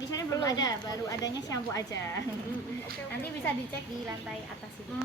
Conditioner belum ada, baru adanya shampoo aja. Nanti bisa dicek di lantai atas itu.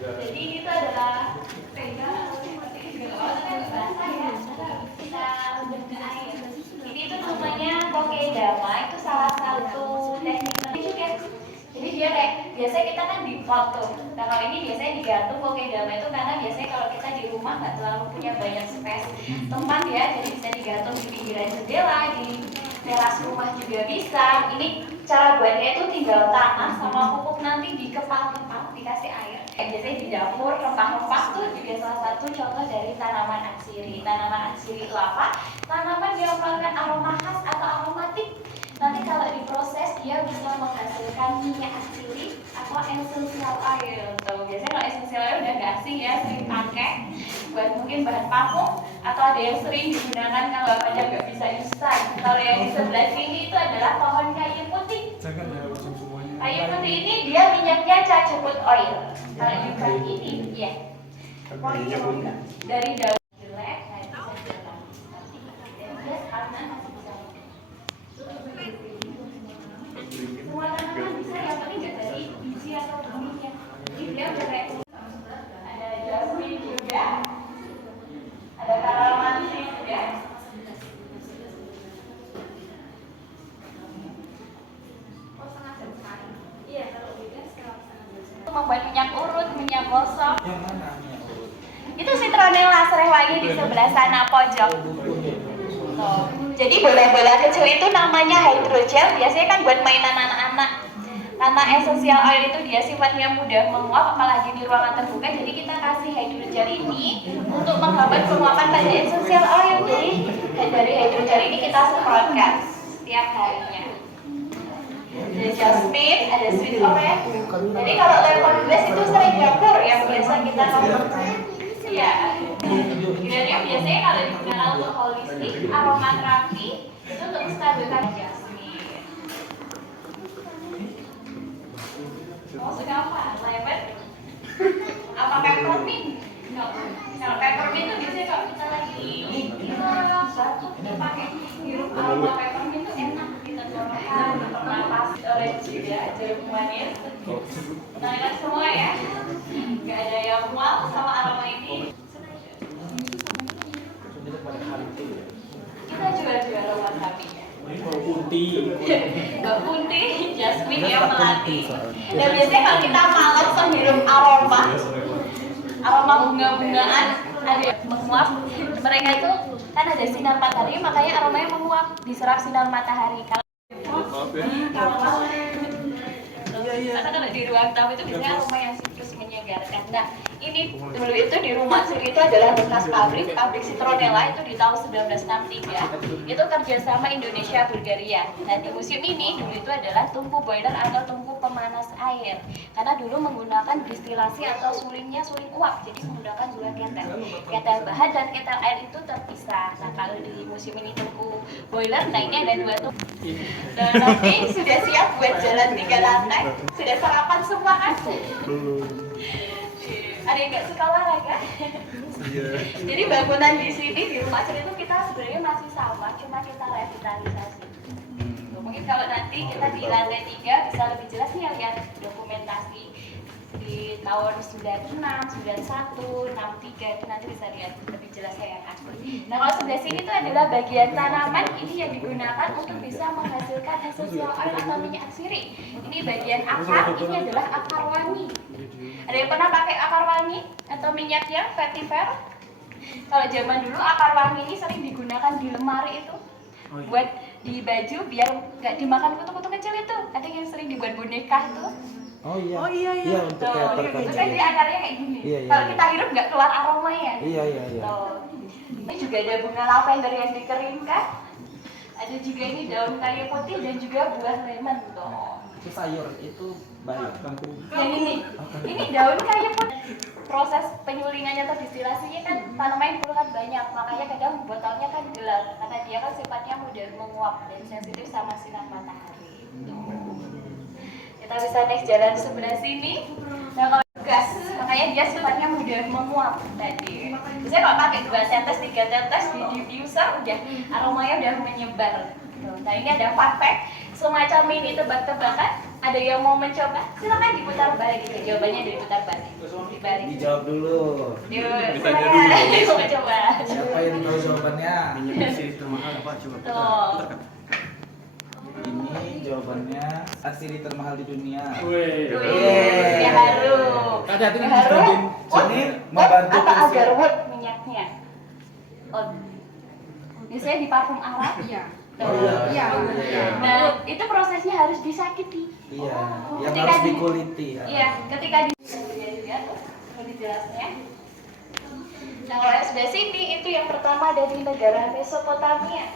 Jadi itu adalah ini tuh namanya kokedama, itu salah satu teknik juga. Jadi dia kayak biasanya kita kan di pot tuh. Nah kalau ini biasanya digantung kokedama itu karena biasanya kalau kita di rumah nggak terlalu punya banyak space tempat ya, jadi bisa digantung di pinggiran jendela, di teras rumah juga bisa. Ini cara buatnya itu tinggal tanah sama pupuk, nanti dikepal-kepal dikasih air. Biasanya di dapur rempah-rempah tuh juga salah satu contoh dari tanaman atsiri. Tanaman atsiri itu apa? Tanaman yang mengeluarkan aroma khas atau aromatik. Nanti kalau diproses dia bisa menghasilkan minyak atsiri atau essential oil. Tuh, biasanya kalau essential oil udah gak asing ya, sering pakai buat mungkin bahan parfum, atau ada yang sering digunakan kalau aja nggak bisa instan. Kalau yang di sebelah sini itu adalah pohon kayu putih. Kayu putih ini dia minyaknya cacuput oil. Kalau di bagian ini, ya, dari daun jelek, nah itu bisa jalan. Dia karena masih bisa. Semua tanaman bisa, yang penting nggak dari biji atau benihnya. Jadi dia bereaksi. Ada jasmine juga, ada kalamansi juga. Iya, kalau beda membuat minyak urut, minyak gosok. Yang mana minyak urut? Itu citronella serewangi di sebelah sana pojok. Tuh. Jadi bola-bola kecil itu namanya hydrogel, biasanya kan buat mainan anak-anak. Karena essential oil itu dia sifatnya mudah menguap, apalagi di ruangan terbuka, jadi kita kasih hydrogel ini untuk menghambat penguapan pada essential oil. Jadi dari hydrogel ini kita semprotkan setiap harinya. Ada jasmine, ada sweet orange. Jadi kalau lemongrass itu sering dapur yang biasa kita iya. Kemudian biasanya kalau digunakan untuk holistik, aromaterapi itu untuk menstabilkan jasmine. Oh, suka apa? Lemon? Apa peppermint? Kalau peppermint itu biasanya kalau kita lagi batuk kita pakai hirup aroma peppermint itu enak, kita tenggorokan, bernapas. Orange juga, jeruk manis. Nah, enak semua ya. Gak ada yang mual sama aroma ini. Kita jual aroma sapinya. Mbak Putih, jasmine yang melati. Dan biasanya kalau kita malam menghirup aroma bunga-bungaan, ada yang menguap. Mereka itu kan ada sinar matahari, makanya aromanya menguap, diserap sinar matahari. Karena di ruang tamu itu biasanya aroma yang sitrus menyegarkan. Nah, ini dulu itu di rumah suri itu adalah bekas pabrik citronella itu di tahun 1963. Itu kerjasama Indonesia Bulgaria. Nah, di museum ini dulu itu adalah tungku boiler atau tungku pemanas air. Karena dulu menggunakan distilasi atau sulingnya suling uap, jadi menggunakan dua ketel. Ketel bahan dan ketel air itu terpisah. Nah, kalau di museum ini tungku boiler, nah ini ada dua tungku. Dan nanti sudah siap buat jalan 3 lantai. Sudah sarapan semua kan? Ada yang nggak suka olahraga? Jadi bangunan di sini di rumah sini itu kita sebenarnya masih sama, cuma kita revitalisasi. Mungkin kalau nanti kita di lantai 3 bisa lebih jelas nih lihat dokumentasi di tahun 96, 91, 63 itu nanti bisa lihat lebih jelas saya kan. Nah kalau sebelah sini itu adalah bagian tanaman ini yang digunakan untuk bisa menghasilkan essential oil atau minyak sirih. Ini bagian akar, ini adalah akar wangi. Ada yang pernah pakai akar wangi atau minyaknya vetiver? Kalau zaman dulu akar wangi ini sering digunakan di lemari itu buat di baju biar nggak dimakan kutu-kutu kecil itu. Ada yang sering dibuat boneka itu. Oh iya. Iya untuk teater kan. Itu kan dia akarnya kayak gini. Iya. Kalau kita hirup nggak keluar aromanya. Iya. Ini juga ada bunga lavender yang dikeringkan. Ada juga ini daun kayu putih dan juga buah lemon tuh. Itu sayur itu banyak kangkung. Yang ini daun kayu putih. Proses penyulingannya atau distilasinya kan tanaman itu kan banyak, makanya kadang botolnya kan gelap karena dia kan sifatnya mudah menguap dan sensitif sama sinar matahari. Kita bisa next jalan sebelah sini. Nah kalau gas, makanya dia sifatnya mudah menguap tadi. Biasanya kalau pakai 2 tetes, 3 tetes di diffuser udah aromanya udah menyebar. Nah ini ada fun fact, semacam ini tebak-tebakan. Ada yang mau mencoba? Silakan diputar balik. Jawabannya diputar balik. Dibalik. Dijawab dulu. Silakan. Mau coba. Siapa yang tahu jawabannya? Minyak sirih termahal apa? Coba Tuh. Ini jawabannya aksiri termahal di dunia. Wih. Ya harum. Hati-hati Ya kan harum. disebutkan. Ini membantu atau prinsip. agarwood minyaknya. Oh. Biasanya di parfum Arab. Iya. Oh iya. Nah, itu prosesnya harus disakiti. Iya. Yang Ketika harus di- dikuliti. Iya, ketika di juga tuh lebih jelasnya. Nah, kalau yang sebelah sini itu yang pertama dari negara Mesopotamia.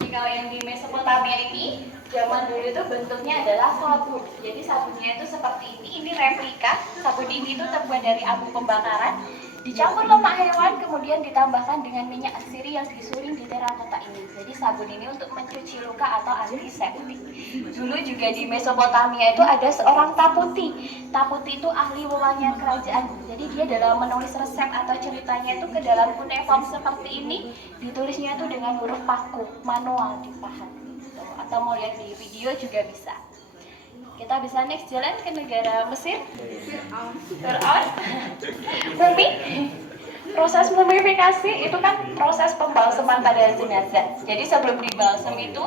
Jadi kalau yang di Mesopotamia ini zaman dulu itu bentuknya adalah sabun. Jadi sabunnya itu seperti ini. Ini replika. Sabun ini itu terbuat dari abu pembakaran, dicampur lemak hewan, kemudian ditambahkan dengan minyak sirih yang disuling di terakota ini. Jadi sabun ini untuk mencuci luka atau antiseptik. Dulu juga di Mesopotamia itu ada seorang taputi. Taputi itu ahli wewangian kerajaan. Jadi dia dalam menulis resep atau ceritanya itu ke dalam cuneiform seperti ini, ditulisnya itu dengan huruf paku, manual dipahat. Atau mau lihat di video juga bisa. Kita bisa next jalan ke negara Mesir. Fir'aun. Mumi. Proses mumifikasi itu kan proses pembalseman pada jenazah. Jadi sebelum dibalsem itu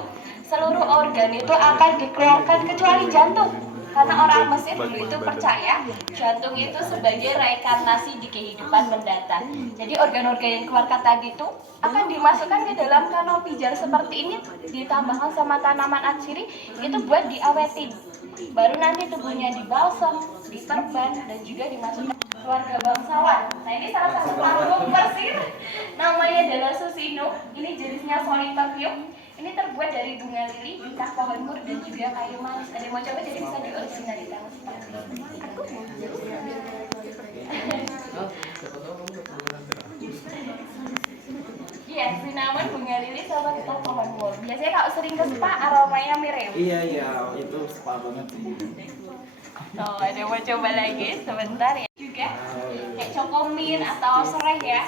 seluruh organ itu akan dikeluarkan kecuali jantung. Karena orang Mesir dulu itu percaya jantung itu sebagai reinkarnasi di kehidupan mendatang. Jadi organ-organ yang keluarkan tadi itu akan dimasukkan ke dalam kanopi jar seperti ini, ditambahkan sama tanaman atsiri itu buat diawetin. Baru nanti tubuhnya dibalsem, diperban, dan juga dimasukkan keluarga bangsawan. Nah ini salah satu parfum Mesir, namanya adalah Susino. Ini jenisnya Soliparium. Ini terbuat dari bunga lili, bintang pohon mur, dan juga kayu manis. Ada yang mau coba jadi bisa diolesi di tangan seperti ini. Iya, cinnamon, bunga lili, sama bintang pohon mur. Biasanya kalau sering ke spa, aromanya mirip. Iya, itu spa banget sih. Tuh, ada yang mau coba lagi sebentar ya. Juga kayak cokomin atau serai ya.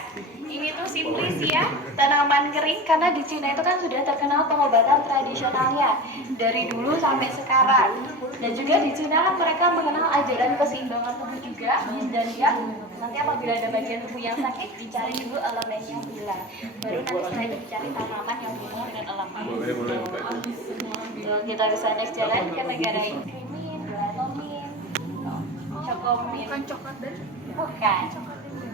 Ini tuh simplisia, tanaman kering, karena di Cina itu kan sudah terkenal pengobatan tradisionalnya dari dulu sampai sekarang. Dan juga di Cina kan mereka mengenal ajaran keseimbangan tubuh juga, yin dan yang. Nanti apabila ada bagian tubuh yang sakit, dicari dulu elemennya hilang. Baru nanti setelah itu dicari tanaman yang berhubungan dengan elemen. Tuh, kita bisa next jalan ke negara ini. Krimin, melatonin, cokomin. Bukan coklat dan Bukan.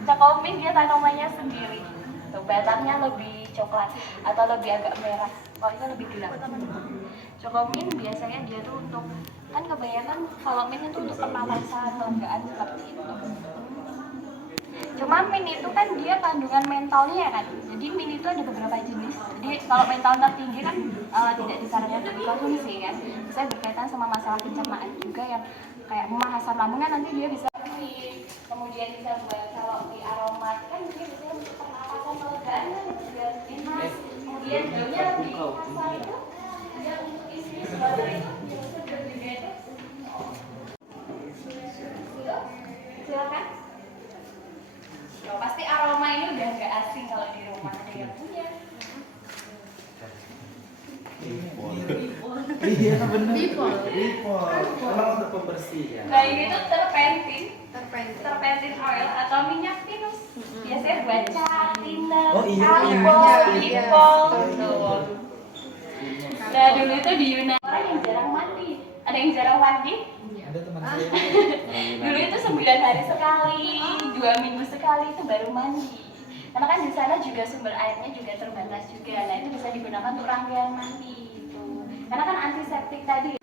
Cokomin dia tanamannya sendiri. Tuh, batangnya lebih coklat atau lebih agak merah. Pokoknya lebih gelap. Cokomin biasanya dia tuh untuk, kan kebanyakan kalau mint itu untuk pernapasan, longgaan seperti itu. Cuma mint itu kan dia kandungan mentalnya kan. Jadi mint itu ada beberapa jenis. Jadi kalau mental tertinggi kan tidak disarankan untuk dikonsumsi kan. Saya berkaitan sama masalah pencernaan juga yang kayak memang asam lambung kan nanti dia bisa kemudian bisa buat kalau di aroma kan dia biasanya untuk pernapasan pelegaan kan biar enak. Kemudian daunnya lebih kasar itu yang untuk isi sebagai itu bisa juga itu. Silakan. Oh, pasti aroma ini udah nggak asing kalau di rumah ada yang punya. Iya. Iya benar. Dipol. Dipol. Emang untuk pembersih ya. Nah ini tuh terpentin Terpentin. oil atau minyak pinus. Biasanya buat cat, thinner, Oh iya, alkohol, iya. dipol. Iya. Tuh. Nah dulu itu di Yunani orang yang jarang mandi. Ada yang jarang mandi? Ada teman saya. Dulu itu 9 hari sekali, 2 minggu sekali itu baru mandi. Karena kan di sana juga sumber airnya juga terbatas juga. Nah itu bisa digunakan untuk rangkaian mandi gitu. Karena kan antiseptik tadi.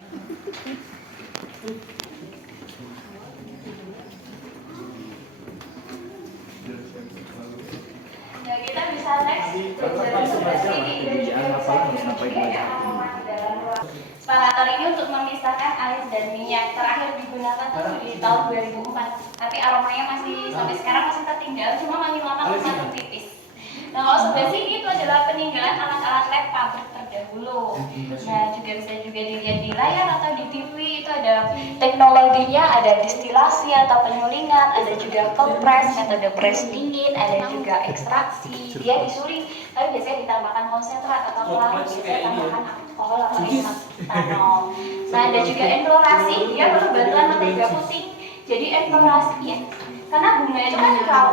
Ya kita bisa next belajar seperti ini dan juga bisa juga ya aroma di dalam ruang. Separator ini untuk memisahkan air dan minyak terakhir digunakan tuh di tahun 2004. Tapi aromanya masih sampai sekarang masih tertinggal, cuma makin lama semakin tipis. Nah kalau sebelah sini itu adalah peninggalan alat-alat lab pabrik terdahulu. Nah juga bisa juga dilihat di layar atau di TV itu ada teknologinya, ada distilasi atau penyulingan, ada juga kompres, metode press dingin, ada juga ekstraksi. Dia disuling, tapi biasanya ditambahkan konsentrat atau pelarut, biasanya tambahkan alkohol atau etanol. Nah ada juga enflorasi, dia perlu bantuan mentega putih. Jadi enflorasi ya, karena bunga itu kan kalau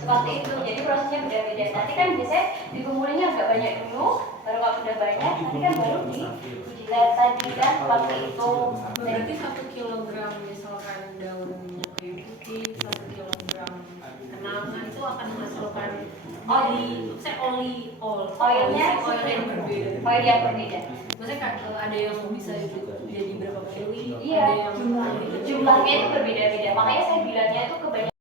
seperti itu, jadi prosesnya beda-beda. Nanti kan biasanya digumulinnya agak banyak dulu, baru kalau udah banyak, nanti kan baru dijilat tadi kan seperti itu. Berarti 1 kilogram misalkan daun kayu putih, 1 kilogram kenanga itu akan menghasilkan Oilnya yang berbeda. oil yang berbeda. Maksudnya kan ada yang bisa jadi berapa kali, Iya, ada yang jumlahnya itu berbeda-beda. Makanya saya bilangnya itu kebanyakan.